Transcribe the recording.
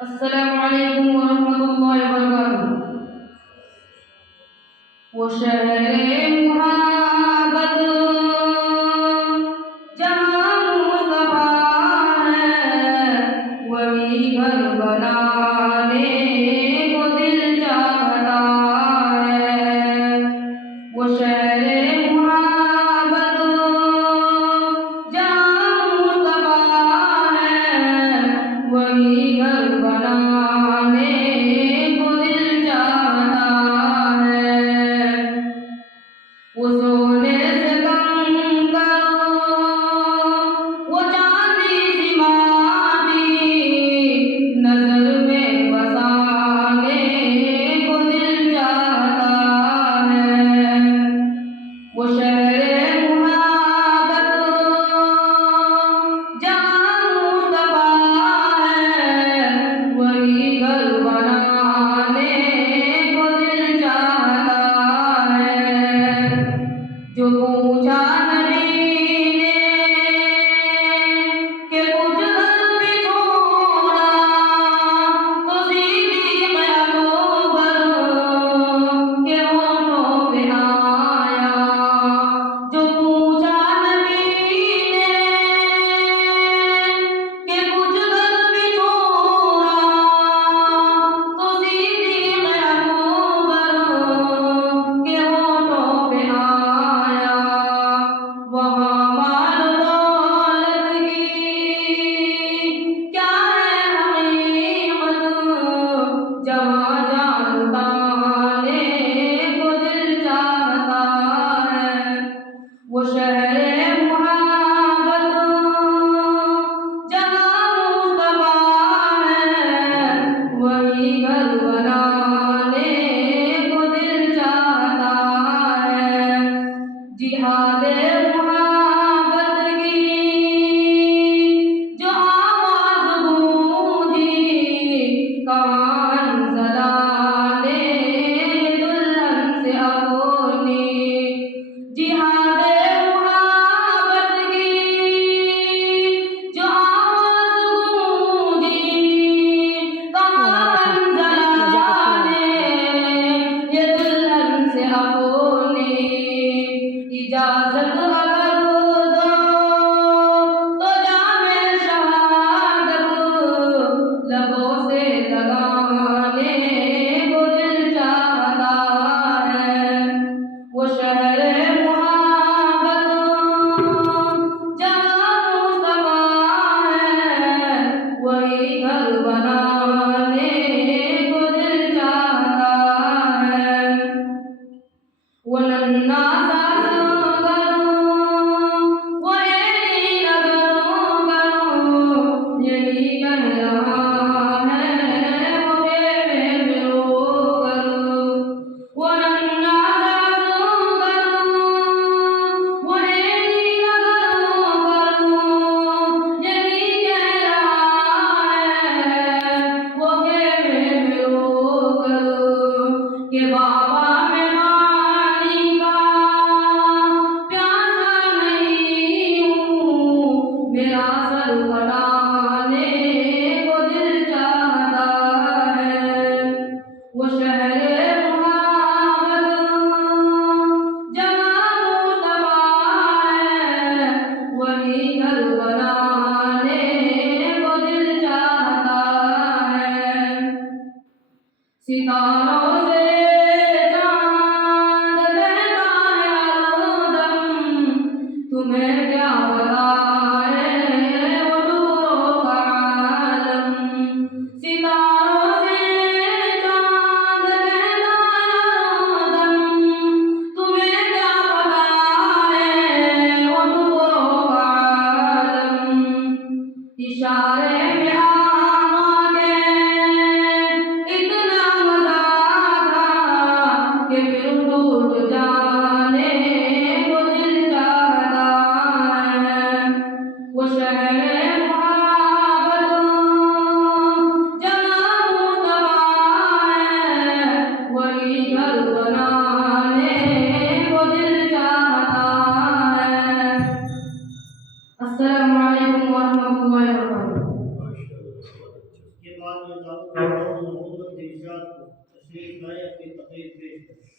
अस्सलामुअलैकुम वरहमतुल्लाहि वबरकातुहू। वो शहरे मुहब्बत जहाँ मुस्तफा है, वही घर बनाने को दिल चाहता है। वो शहरे मुहब्बत जहाँ मुस्तफा है, वही घर बनाने को दिल चाहता है। वो सोने से कम करो, वो चांदी सी माटी, नजर में बसाने को दिल चाहता है। वो शहरे मुहब्बत जहाँ मुस्तफा है, वही घर बनाने को दिल चाहता है। जो पूछा नबी ने कि कुछ घर भी छोड़ा, तो सिद्दीक़ अकबर के होठों पे आया। जो पूछा नबी ने कि कुछ घर भी छोड़ा, तो सिद्दीक़ अकबर के होठों पे आया। वहाँ माल दौलत की क्या है हकीकत, जहाँ जानता ने को दिल चाहता है। वो शहरे मुहब्बत जहाँ मुस्तफा है, वही घर बनाने को दिल चाहता है। जिहादे मुहब्बत की जो आवाज़ गूंजी, कहाँ अंज़लाने दुल्हन से अपनी। जिहादे मुहब्बत की जो आवाज़ गूंजी, कहाँ अंज़लाने ये दुल्हन से अपनी। इजाज़त अगर दो तो जामे शहादत लबों से लगाने को दिल चाहता है। वो शहरे मुहब्बत जहाँ मुस्तफा है, वही घर बनाने को दिल चाहता है। वो नन्ना सा यही कह रहा है, वो मेरे में रो करो। वो नन्ना वो यही कह रहा है, वो मेरे में रो करो। कि बाबा मैं पानी का प्यासा नहीं हूँ, मेरा सर बनाने को दिल चाहता है। वो शहरे मुहब्बत जहाँ मुस्तफा है, वही घर बनाने को दिल चाहता है। सितारों से चांद रहता है हरदम, तुम्हें क्या बताए वो टुकड़ों का आलम। सितारों से चांद रहता है हरदम, तुम्हें क्या बताए वो टुकड़ों का आलम। इशारे में आगे इतना मजा था, बाद में दाऊद ने मोहम्मद के इरशाद को तशरीफ लाए, अपनी तकरीर पेश करी।